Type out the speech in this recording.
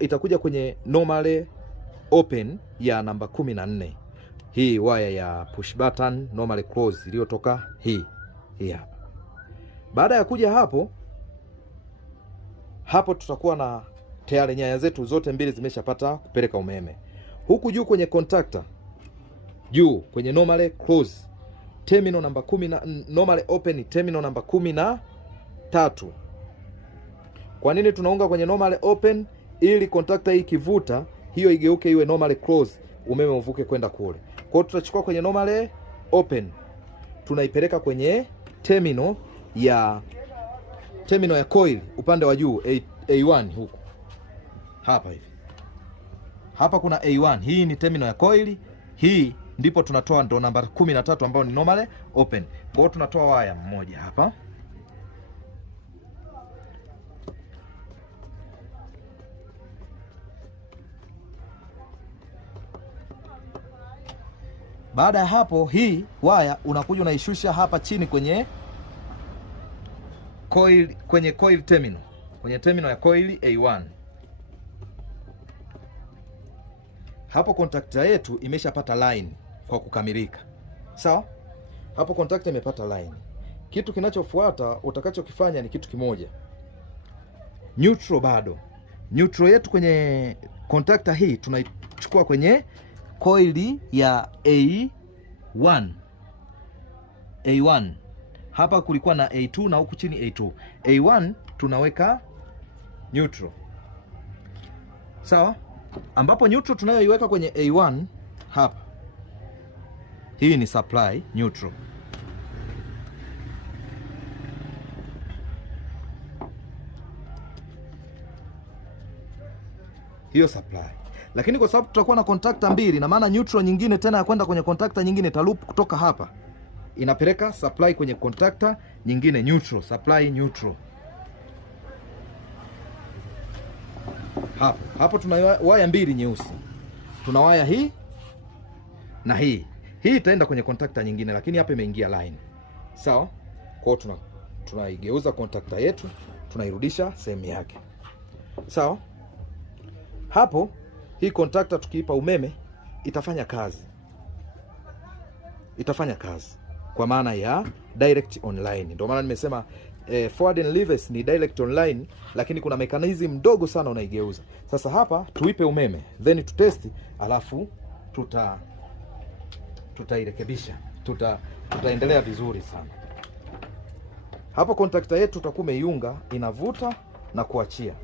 itakuja kwenye normal open ya namba 14. Hii waya ya push button normal close iliyotoka hii hapa. Baada ya kuja hapo tutakuwa na tayari nyaya zetu zote mbili zimeshapata kupeleka umeme. Huku juu kwenye contactor, juu kwenye normal close terminal namba 10, normal open terminal namba 13. Kwa nini tunaunga kwenye normal open? Ili contactor hii kivuta hiyo igeuke iwe normal close, umeme uvuke kwenda kule. Kwa hiyo tutachukua kwenye normal open, tunaipeleka kwenye terminal ya coil upande wa juu A1 huku. Hapa hivi. Hapa kuna A1. Hii ni terminal ya coil. Hii ndipo tunatoa ndo namba 13 ambayo ni normal open. Kwa hiyo tunatoa waya mmoja hapa. Baada ya hapo, hii waya unakuja unaishusha hapa chini kwenye coil terminal, kwenye terminal ya coil A1. Hapo contactor yetu imeshapata line kwa kukamilika. Sawa? Hapo contactor imepata line. Kitu kinachofuata utakachokifanya ni kitu kimoja. Neutral bado. Neutral yetu kwenye contactor hii tunaichukua kwenye coil ya A1. Hapa kulikuwa na A2 na huku chini A2. A1 tunaweka neutral. Sawa? Ambapo neutral tunayoiweka kwenye A1 hapa. Hii ni supply neutral. Hiyo supply. Lakini kwa sababu tutakuwa na contactor mbili, na maana neutral nyingine tena ya kwenda kwenye contactor nyingine italup kutoka hapa, inapeleka supply kwenye contactor nyingine neutral, supply neutral. Hapo tuna waya mbili nyeusi. Tuna waya hii na hii. Hii itaenda kwenye contactor nyingine, lakini hapa imeingia line. Sawa? Kwa hiyo tunaigeuza contactor yetu, tunairudisha sehemu yake. Sawa? Hapo hii contactor tukiipa umeme itafanya kazi. Itafanya kazi kwa maana ya direct online. Ndio maana nimesema forward and reverse ni direct online, lakini kuna mechanism ndogo sana unaigeuza. Sasa hapa tuipe umeme, then tutesti, alafu tutairekebisha. Tutaendelea vizuri sana. Hapo contactor yetu tutakuwa umeiunga, inavuta na kuachia.